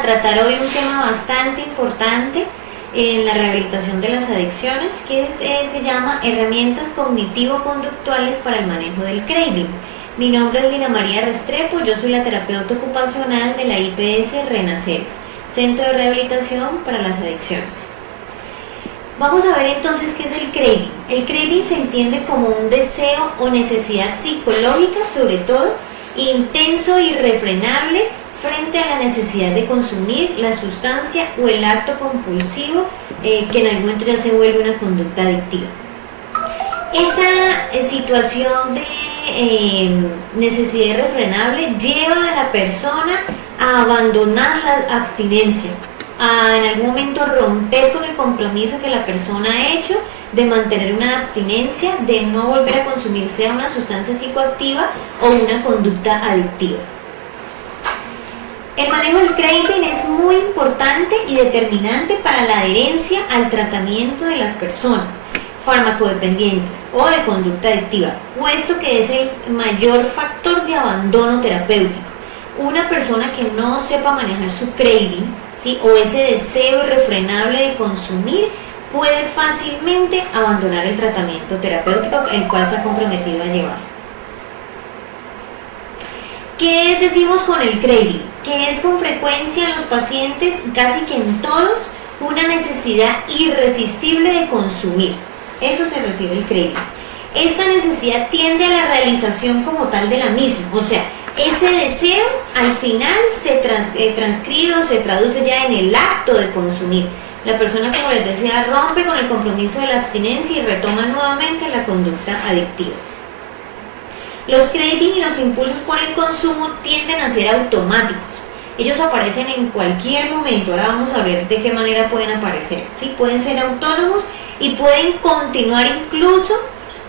a tratar hoy un tema bastante importante en la rehabilitación de las adicciones, que se llama herramientas cognitivo-conductuales para el manejo del craving. Mi nombre es Lina María Restrepo, yo soy la terapeuta ocupacional de la IPS Renaceres, Centro de Rehabilitación para las Adicciones. Vamos a ver entonces qué es el craving. El craving se entiende como un deseo o necesidad psicológica, sobre todo, intenso y irrefrenable frente a la necesidad de consumir la sustancia o el acto compulsivo que en algún momento ya se vuelve una conducta adictiva. Esa situación de necesidad irrefrenable lleva a la persona a abandonar la abstinencia, a en algún momento romper con el compromiso que la persona ha hecho de mantener una abstinencia, de no volver a consumir sea una sustancia psicoactiva o una conducta adictiva. El manejo del craving es muy importante y determinante para la adherencia al tratamiento de las personas farmacodependientes o de conducta adictiva, puesto que es el mayor factor de abandono terapéutico. Una persona que no sepa manejar su craving, ¿sí?, o ese deseo irrefrenable de consumir, puede fácilmente abandonar el tratamiento terapéutico el cual se ha comprometido a llevar. ¿Qué decimos con el craving? Que es con frecuencia en los pacientes, casi que en todos, una necesidad irresistible de consumir. Eso se refiere al craving. Esta necesidad tiende a la realización como tal de la misma, o sea, ese deseo al final se transcribe o se traduce ya en el acto de consumir. La persona, como les decía, rompe con el compromiso de la abstinencia y retoma nuevamente la conducta adictiva. Los cravings y los impulsos por el consumo tienden a ser automáticos. Ellos aparecen en cualquier momento. Ahora vamos a ver de qué manera pueden aparecer. ¿Sí? Pueden ser autónomos y pueden continuar incluso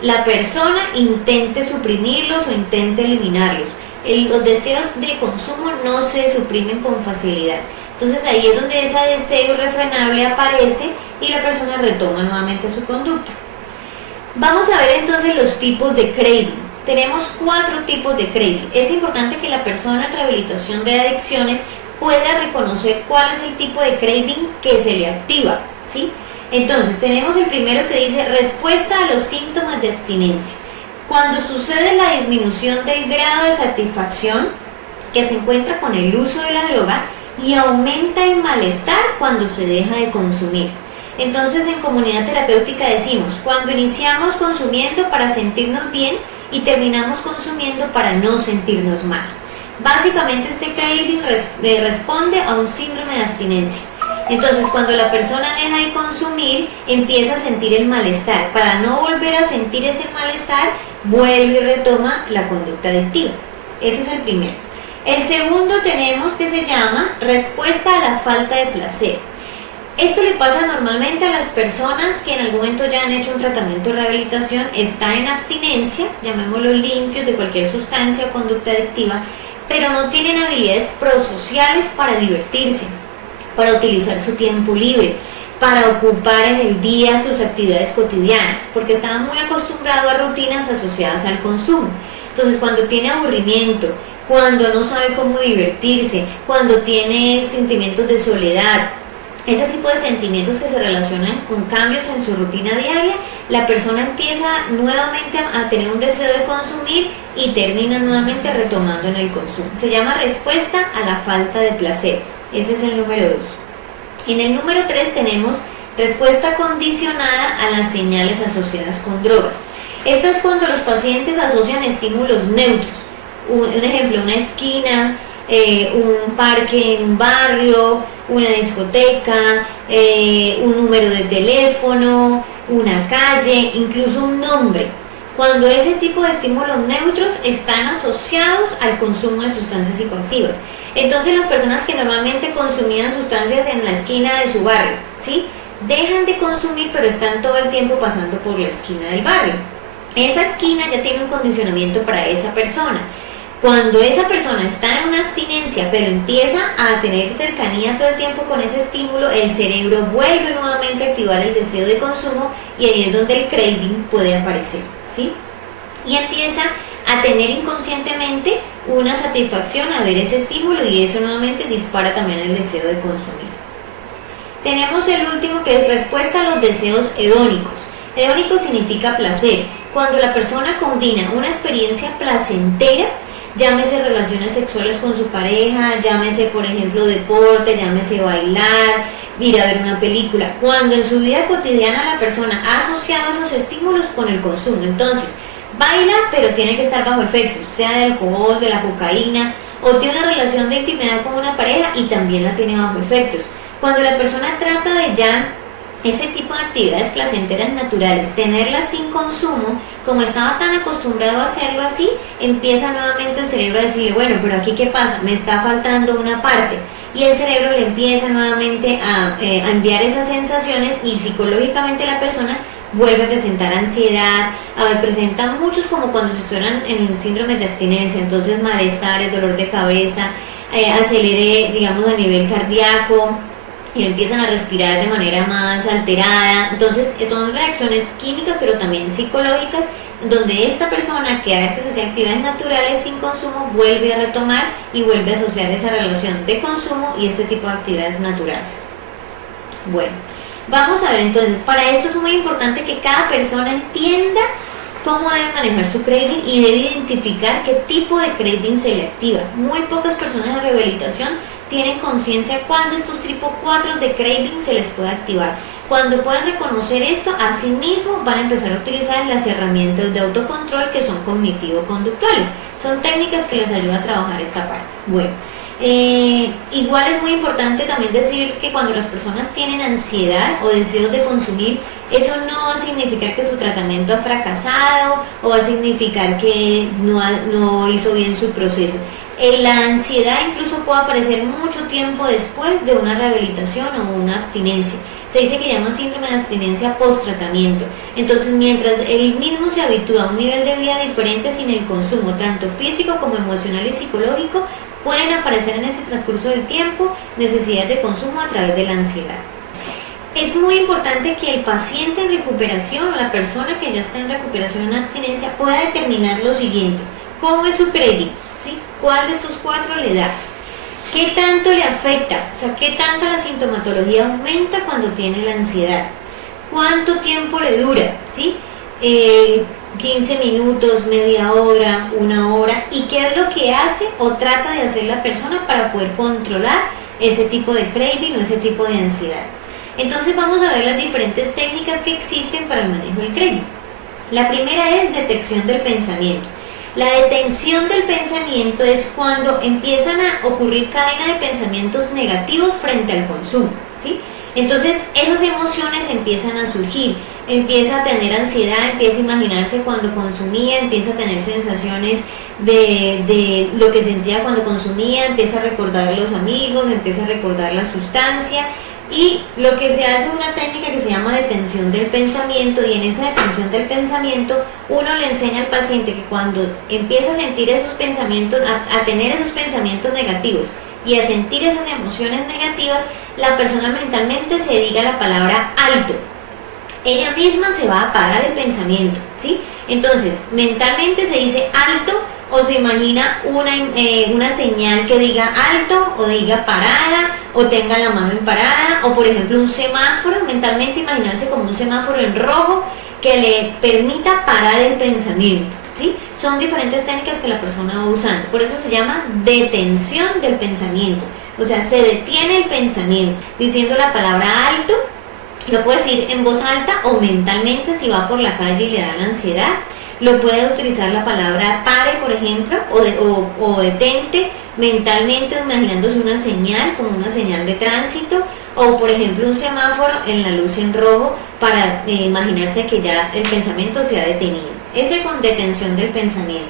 la persona intente suprimirlos o intente eliminarlos. Los deseos de consumo no se suprimen con facilidad. Entonces ahí es donde ese deseo irrefrenable aparece y la persona retoma nuevamente su conducta. Vamos a ver entonces los tipos de craving. Tenemos 4 tipos de craving. Es importante que la persona en rehabilitación de adicciones pueda reconocer cuál es el tipo de craving que se le activa, ¿sí? Entonces tenemos el primero que dice respuesta a los síntomas de abstinencia. Cuando sucede la disminución del grado de satisfacción que se encuentra con el uso de la droga y aumenta el malestar cuando se deja de consumir. Entonces en comunidad terapéutica decimos, cuando iniciamos consumiendo para sentirnos bien y terminamos consumiendo para no sentirnos mal. Básicamente este craving responde a un síndrome de abstinencia. Entonces cuando la persona deja de consumir empieza a sentir el malestar. Para no volver a sentir ese malestar vuelve y retoma la conducta adictiva. Ese es el primero. El segundo tenemos que se llama respuesta a la falta de placer. Esto le pasa normalmente a las personas que en algún momento ya han hecho un tratamiento de rehabilitación, están en abstinencia, llamémoslo limpios de cualquier sustancia o conducta adictiva, pero no tienen habilidades prosociales para divertirse, para utilizar su tiempo libre, para ocupar en el día sus actividades cotidianas, porque estaban muy acostumbrados a rutinas asociadas al consumo. Entonces cuando tiene aburrimiento, cuando no sabe cómo divertirse, cuando tiene sentimientos de soledad, ese tipo de sentimientos que se relacionan con cambios en su rutina diaria, la persona empieza nuevamente a tener un deseo de consumir y termina nuevamente retomando en el consumo. Se llama respuesta a la falta de placer. Ese es el número 2. En el número 3 tenemos respuesta condicionada a las señales asociadas con drogas. Esta es cuando los pacientes asocian estímulos neutros. Un ejemplo, una esquina, un parque en un barrio, una discoteca, un número de teléfono, una calle, incluso un nombre. Cuando ese tipo de estímulos neutros están asociados al consumo de sustancias psicoactivas. Entonces las personas que normalmente consumían sustancias en la esquina de su barrio, ¿sí?, dejan de consumir pero están todo el tiempo pasando por la esquina del barrio. Esa esquina ya tiene un condicionamiento para esa persona. Cuando esa persona está en una abstinencia pero empieza a tener cercanía todo el tiempo con ese estímulo, el cerebro vuelve nuevamente a activar el deseo de consumo y ahí es donde el craving puede aparecer, ¿sí? Y empieza a tener inconscientemente una satisfacción a ver ese estímulo y eso nuevamente dispara también el deseo de consumir. Tenemos el último, que es respuesta a los deseos hedónicos. Hedónico significa placer. Cuando la persona combina una experiencia placentera, llámese relaciones sexuales con su pareja, llámese por ejemplo deporte, llámese bailar, ir a ver una película, cuando en su vida cotidiana la persona ha asociado esos estímulos con el consumo. Entonces, baila pero tiene que estar bajo efectos, sea del alcohol, de la cocaína, o tiene una relación de intimidad con una pareja y también la tiene bajo efectos. Cuando la persona trata de ya ese tipo de actividades placenteras naturales, tenerlas sin consumo, como estaba tan acostumbrado a hacerlo así, empieza nuevamente el cerebro a decirle, bueno, pero aquí ¿qué pasa? Me está faltando una parte. Y el cerebro le empieza nuevamente a enviar esas sensaciones y psicológicamente la persona vuelve a presentar ansiedad, presenta muchos como cuando se estuvieran en síndrome de abstinencia, entonces malestares, dolor de cabeza, acelere, digamos, a nivel cardíaco, y empiezan a respirar de manera más alterada. Entonces son reacciones químicas pero también psicológicas, donde esta persona que antes hacía actividades naturales sin consumo vuelve a retomar y vuelve a asociar esa relación de consumo y este tipo de actividades naturales. Bueno, vamos a ver entonces, para esto es muy importante que cada persona entienda cómo debe manejar su craving y debe identificar qué tipo de craving se le activa. Muy pocas personas en rehabilitación tienen conciencia cuál de estos tipo 4 de craving se les puede activar. Cuando puedan reconocer esto, asimismo van a empezar a utilizar las herramientas de autocontrol que son cognitivo-conductuales. Son técnicas que les ayudan a trabajar esta parte. Bueno, igual es muy importante también decir que cuando las personas tienen ansiedad o deseos de consumir, eso no va a significar que su tratamiento ha fracasado o va a significar que no hizo bien su proceso. La ansiedad incluso puede aparecer mucho tiempo después de una rehabilitación o una abstinencia. Se dice que llama síndrome de abstinencia post-tratamiento. Entonces, mientras él mismo se habitúa a un nivel de vida diferente sin el consumo, tanto físico como emocional y psicológico, pueden aparecer en ese transcurso del tiempo necesidades de consumo a través de la ansiedad. Es muy importante que el paciente en recuperación o la persona que ya está en recuperación en abstinencia pueda determinar lo siguiente: ¿cómo es su craving? ¿Sí? ¿Cuál de estos 4 le da? ¿Qué tanto le afecta? O sea, ¿qué tanto la sintomatología aumenta cuando tiene la ansiedad? ¿Cuánto tiempo le dura? ¿Sí? 15 minutos, media hora, 1 hora. ¿Y qué es lo que hace o trata de hacer la persona para poder controlar ese tipo de craving o ese tipo de ansiedad? Entonces vamos a ver las diferentes técnicas que existen para el manejo del craving. La primera es detección del pensamiento. La detención del pensamiento es cuando empiezan a ocurrir cadena de pensamientos negativos frente al consumo, ¿sí? Entonces esas emociones empiezan a surgir, empieza a tener ansiedad, empieza a imaginarse cuando consumía, empieza a tener sensaciones de lo que sentía cuando consumía, empieza a recordar a los amigos, empieza a recordar la sustancia. Y lo que se hace es una técnica que se llama detención del pensamiento, y en esa detención del pensamiento uno le enseña al paciente que cuando empieza a sentir esos pensamientos, a tener esos pensamientos negativos y a sentir esas emociones negativas, la persona mentalmente se diga la palabra alto. Ella misma se va a parar el pensamiento, ¿sí? Entonces, mentalmente se dice alto, o se imagina una señal que diga alto o diga parada o tenga la mano en parada, o por ejemplo un semáforo, mentalmente imaginarse como un semáforo en rojo que le permita parar el pensamiento, ¿sí? Son diferentes técnicas que la persona va usando, por eso se llama detención del pensamiento, o sea, se detiene el pensamiento diciendo la palabra alto. Lo puede decir en voz alta o mentalmente si va por la calle y le da la ansiedad. Lo puede utilizar la palabra pare, por ejemplo, o detente mentalmente, imaginándose una señal, como una señal de tránsito, o por ejemplo un semáforo en la luz en rojo para imaginarse que ya el pensamiento se ha detenido. Ese con detención del pensamiento.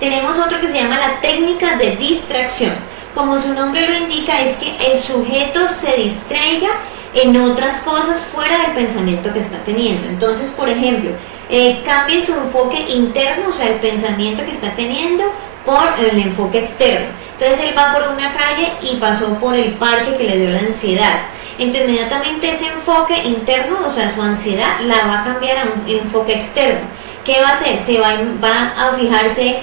Tenemos otro que se llama la técnica de distracción. Como su nombre lo indica, es que el sujeto se distraiga en otras cosas fuera del pensamiento que está teniendo. Entonces, por ejemplo, cambie su enfoque interno, o sea, el pensamiento que está teniendo, por el enfoque externo. Entonces él va por una calle y pasó por el parque que le dio la ansiedad. Entonces inmediatamente ese enfoque interno, o sea, su ansiedad, la va a cambiar a un enfoque externo. ¿Qué va a hacer? Va a fijarse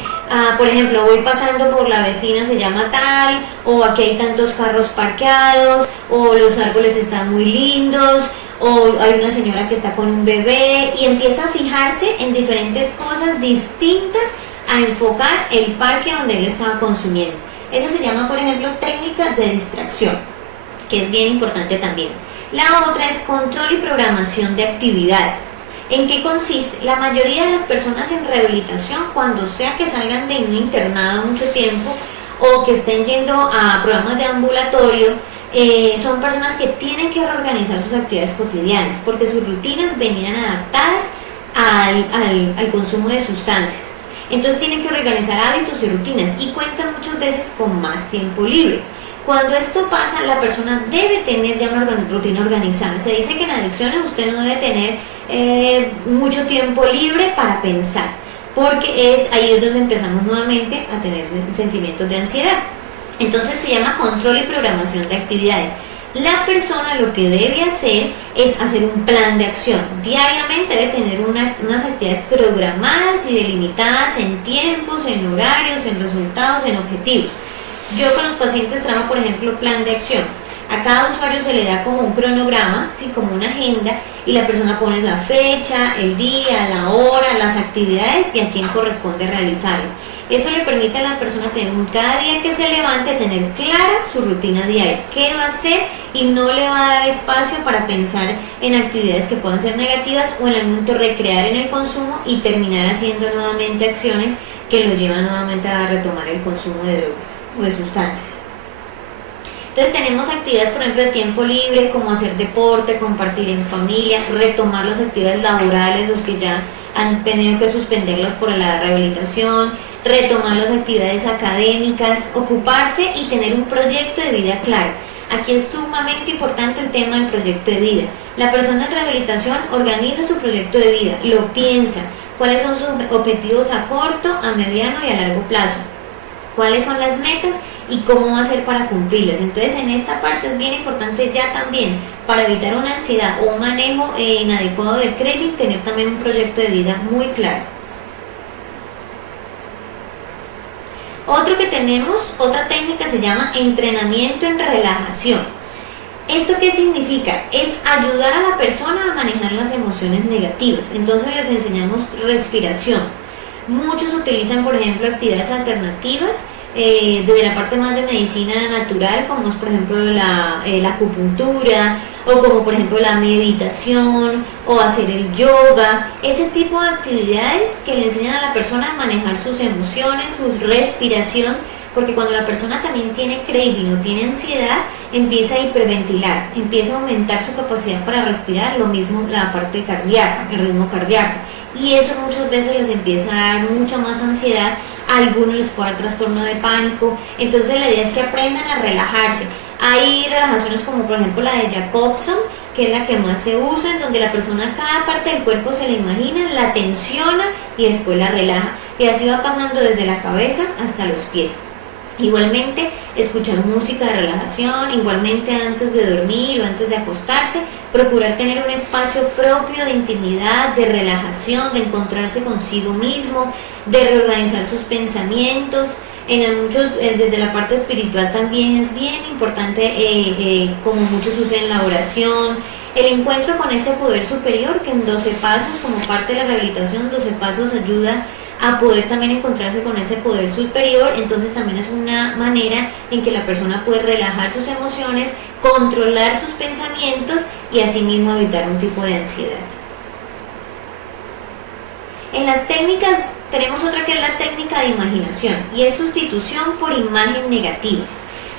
por ejemplo, voy pasando por la vecina, se llama tal, o aquí hay tantos carros parqueados, o los árboles están muy lindos, o hay una señora que está con un bebé, y empieza a fijarse en diferentes cosas distintas a enfocar el parque donde él estaba consumiendo. Esa se llama, por ejemplo, técnica de distracción, que es bien importante también. La otra es control y programación de actividades. ¿En qué consiste? La mayoría de las personas en rehabilitación, cuando sea que salgan de un internado mucho tiempo o que estén yendo a programas de ambulatorio, son personas que tienen que reorganizar sus actividades cotidianas porque sus rutinas venían adaptadas al consumo de sustancias. Entonces tienen que organizar hábitos y rutinas y cuentan muchas veces con más tiempo libre. Cuando esto pasa, la persona debe tener ya una rutina organizada. Se dice que en adicciones usted no debe tener mucho tiempo libre para pensar, porque ahí es donde empezamos nuevamente a tener sentimientos de ansiedad. Entonces se llama control y programación de actividades. La persona lo que debe hacer es hacer un plan de acción. Diariamente debe tener unas actividades programadas y delimitadas en tiempos, en horarios, en resultados, en objetivos. Yo con los pacientes trabajo, por ejemplo, plan de acción. A cada usuario se le da como un cronograma, ¿sí? Como una agenda, y la persona pone la fecha, el día, la hora, las actividades y a quién corresponde realizarlas. Eso le permite a la persona tener cada día que se levante, tener clara su rutina diaria, qué va a hacer, y no le va a dar espacio para pensar en actividades que puedan ser negativas o en algún momento recrear en el consumo y terminar haciendo nuevamente acciones que lo llevan nuevamente a retomar el consumo de drogas o de sustancias. Entonces tenemos actividades, por ejemplo, de tiempo libre, como hacer deporte, compartir en familia, retomar las actividades laborales, los que ya han tenido que suspenderlas por la rehabilitación, retomar las actividades académicas, ocuparse y tener un proyecto de vida claro. Aquí es sumamente importante el tema del proyecto de vida. La persona en rehabilitación organiza su proyecto de vida, lo piensa, cuáles son sus objetivos a corto, a mediano y a largo plazo, cuáles son las metas y cómo va a hacer para cumplirlas. Entonces en esta parte es bien importante ya también, para evitar una ansiedad o un manejo inadecuado del craving, tener también un proyecto de vida muy claro. Otro que tenemos, otra técnica se llama entrenamiento en relajación. ¿Esto qué significa? Es ayudar a la persona a manejar las emociones negativas. Entonces les enseñamos respiración. Muchos utilizan, por ejemplo, actividades alternativas desde la parte más de medicina natural, como es, por ejemplo, la acupuntura, o como por ejemplo la meditación, o hacer el yoga, ese tipo de actividades que le enseñan a la persona a manejar sus emociones, su respiración, porque cuando la persona también tiene craving o tiene ansiedad, empieza a hiperventilar, empieza a aumentar su capacidad para respirar, lo mismo la parte cardíaca, el ritmo cardíaco, y eso muchas veces les empieza a dar mucha más ansiedad, a algunos les puede dar trastorno de pánico. Entonces la idea es que aprendan a relajarse. Hay relajaciones como por ejemplo la de Jacobson, que es la que más se usa, en donde la persona cada parte del cuerpo se la imagina, la tensiona y después la relaja, y así va pasando desde la cabeza hasta los pies. Igualmente escuchar música de relajación, igualmente antes de dormir o antes de acostarse, procurar tener un espacio propio de intimidad, de relajación, de encontrarse consigo mismo, de reorganizar sus pensamientos. Desde la parte espiritual también es bien importante, como muchos usan la oración, el encuentro con ese poder superior, que en 12 pasos, como parte de la rehabilitación, 12 pasos ayuda a poder también encontrarse con ese poder superior. Entonces también es una manera en que la persona puede relajar sus emociones, controlar sus pensamientos y asimismo evitar un tipo de ansiedad. En las técnicas tenemos otra que es la técnica de imaginación, y es sustitución por imagen negativa.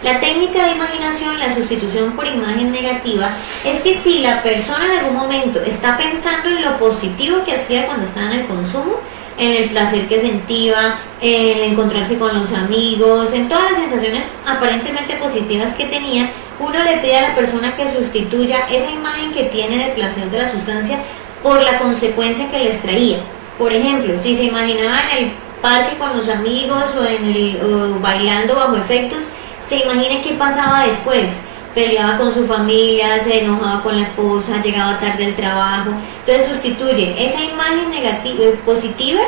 La técnica de imaginación, la sustitución por imagen negativa, es que si la persona en algún momento está pensando en lo positivo que hacía cuando estaba en el consumo, en el placer que sentía, en el encontrarse con los amigos, en todas las sensaciones aparentemente positivas que tenía, uno le pide a la persona que sustituya esa imagen que tiene de placer de la sustancia por la consecuencia que les traía. Por ejemplo, si se imaginaba en el parque con los amigos o bailando bajo efectos, se imagina qué pasaba después. Peleaba con su familia, se enojaba con la esposa, llegaba tarde al trabajo. Entonces sustituye esa imagen negativa, positiva,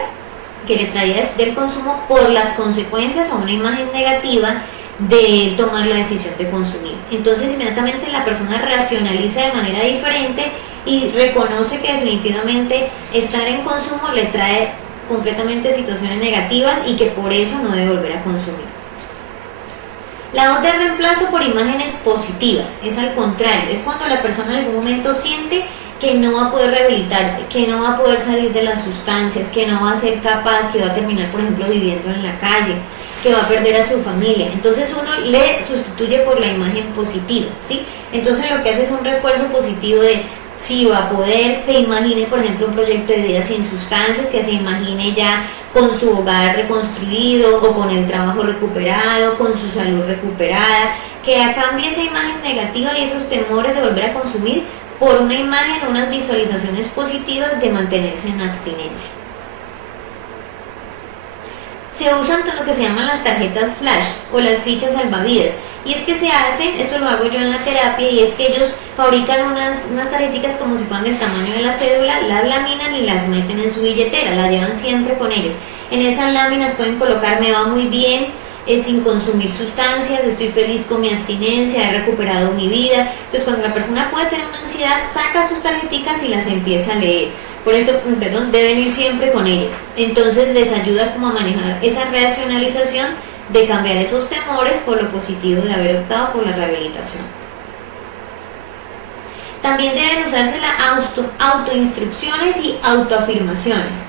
que le traía del consumo por las consecuencias o una imagen negativa de tomar la decisión de consumir. Entonces inmediatamente la persona racionaliza de manera diferente y reconoce que definitivamente estar en consumo le trae completamente situaciones negativas y que por eso no debe volver a consumir. La otra es reemplazo por imágenes positivas, es al contrario, es cuando la persona en algún momento siente que no va a poder rehabilitarse, que no va a poder salir de las sustancias, que no va a ser capaz, que va a terminar, por ejemplo, viviendo en la calle, que va a perder a su familia. Entonces uno le sustituye por la imagen positiva, ¿sí? Entonces lo que hace es un refuerzo positivo de sí va a poder, se imagine, por ejemplo, un proyecto de vida sin sustancias, que se imagine ya con su hogar reconstruido o con el trabajo recuperado, con su salud recuperada, que cambie esa imagen negativa y esos temores de volver a consumir por una imagen o unas visualizaciones positivas de mantenerse en abstinencia. Se usan lo que se llaman las tarjetas flash o las fichas salvavidas, y es que se hacen, eso lo hago yo en la terapia, y es que ellos fabrican unas tarjeticas como si fueran del tamaño de la cédula, las laminan y las meten en su billetera, las llevan siempre con ellos. En esas láminas pueden colocar me va muy bien, sin consumir sustancias, estoy feliz con mi abstinencia, he recuperado mi vida. Entonces cuando la persona puede tener una ansiedad, saca sus tarjeticas y las empieza a leer. Por eso, deben ir siempre con ellas. Entonces les ayuda como a manejar esa racionalización de cambiar esos temores por lo positivo de haber optado por la rehabilitación. También deben usarse las autoinstrucciones y autoafirmaciones.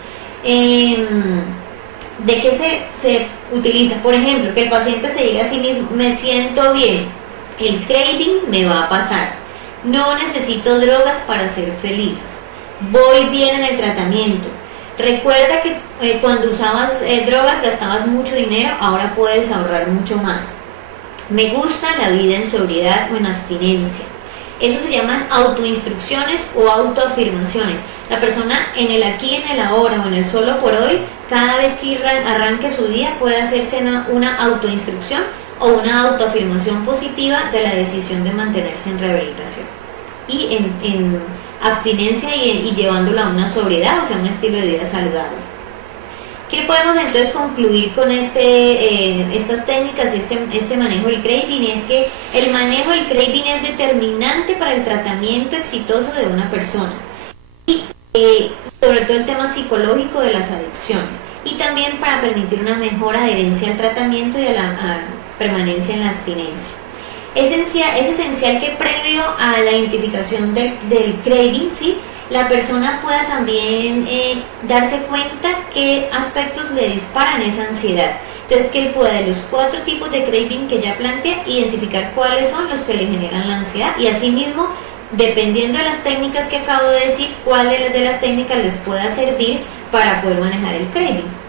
¿De qué se utiliza? Por ejemplo, que el paciente se diga a sí mismo, me siento bien, el craving me va a pasar, no necesito drogas para ser feliz, voy bien en el tratamiento, recuerda que cuando usabas drogas gastabas mucho dinero, ahora puedes ahorrar mucho más, me gusta la vida en sobriedad o en abstinencia. Eso se llaman autoinstrucciones o autoafirmaciones. La persona en el aquí, en el ahora o en el solo por hoy, cada vez que arranque su día puede hacerse una autoinstrucción o una autoafirmación positiva de la decisión de mantenerse en rehabilitación y en abstinencia y llevándolo a una sobriedad, o sea, un estilo de vida saludable. ¿Qué podemos entonces concluir con estas técnicas y este manejo del craving? Es que el manejo del craving es determinante para el tratamiento exitoso de una persona y sobre todo el tema psicológico de las adicciones, y también para permitir una mejor adherencia al tratamiento y a la permanencia en la abstinencia. Es esencial que previo a la identificación del craving, ¿sí?, la persona pueda también darse cuenta qué aspectos le disparan esa ansiedad. Entonces que él pueda, de los 4 tipos de craving que ya plantea, identificar cuáles son los que le generan la ansiedad, y asimismo, dependiendo de las técnicas que acabo de decir, cuál de las técnicas les pueda servir para poder manejar el craving.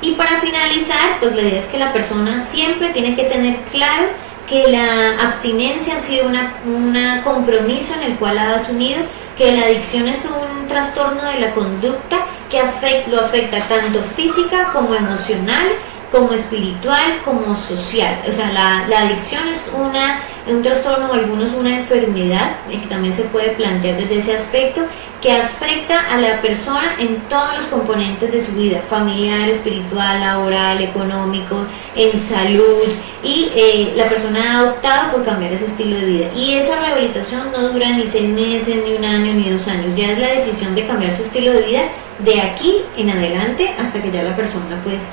Y para finalizar, pues la idea es que la persona siempre tiene que tener claro que la abstinencia ha sido un compromiso en el cual ha asumido, que la adicción es un trastorno de la conducta que lo afecta tanto física como emocional, como espiritual, como social. O sea, la adicción es un trastorno o algunos una enfermedad, que también se puede plantear desde ese aspecto, que afecta a la persona en todos los componentes de su vida, familiar, espiritual, laboral, económico, en salud, y la persona ha optado por cambiar ese estilo de vida. Y esa rehabilitación no dura ni 6 meses, ni 1 año, ni 2 años, ya es la decisión de cambiar su estilo de vida de aquí en adelante hasta que ya la persona pues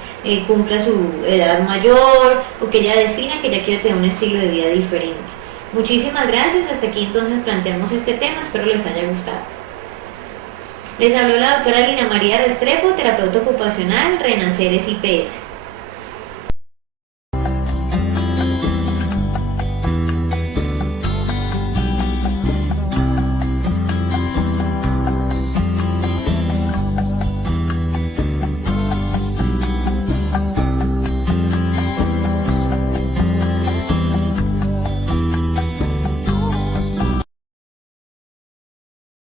cumpla su edad mayor o que ella defina que ya quiere tener un estilo de vida diferente. Muchísimas gracias, hasta aquí entonces planteamos este tema, espero les haya gustado. Les habló la doctora Lina María Restrepo, terapeuta ocupacional, Renacer IPS.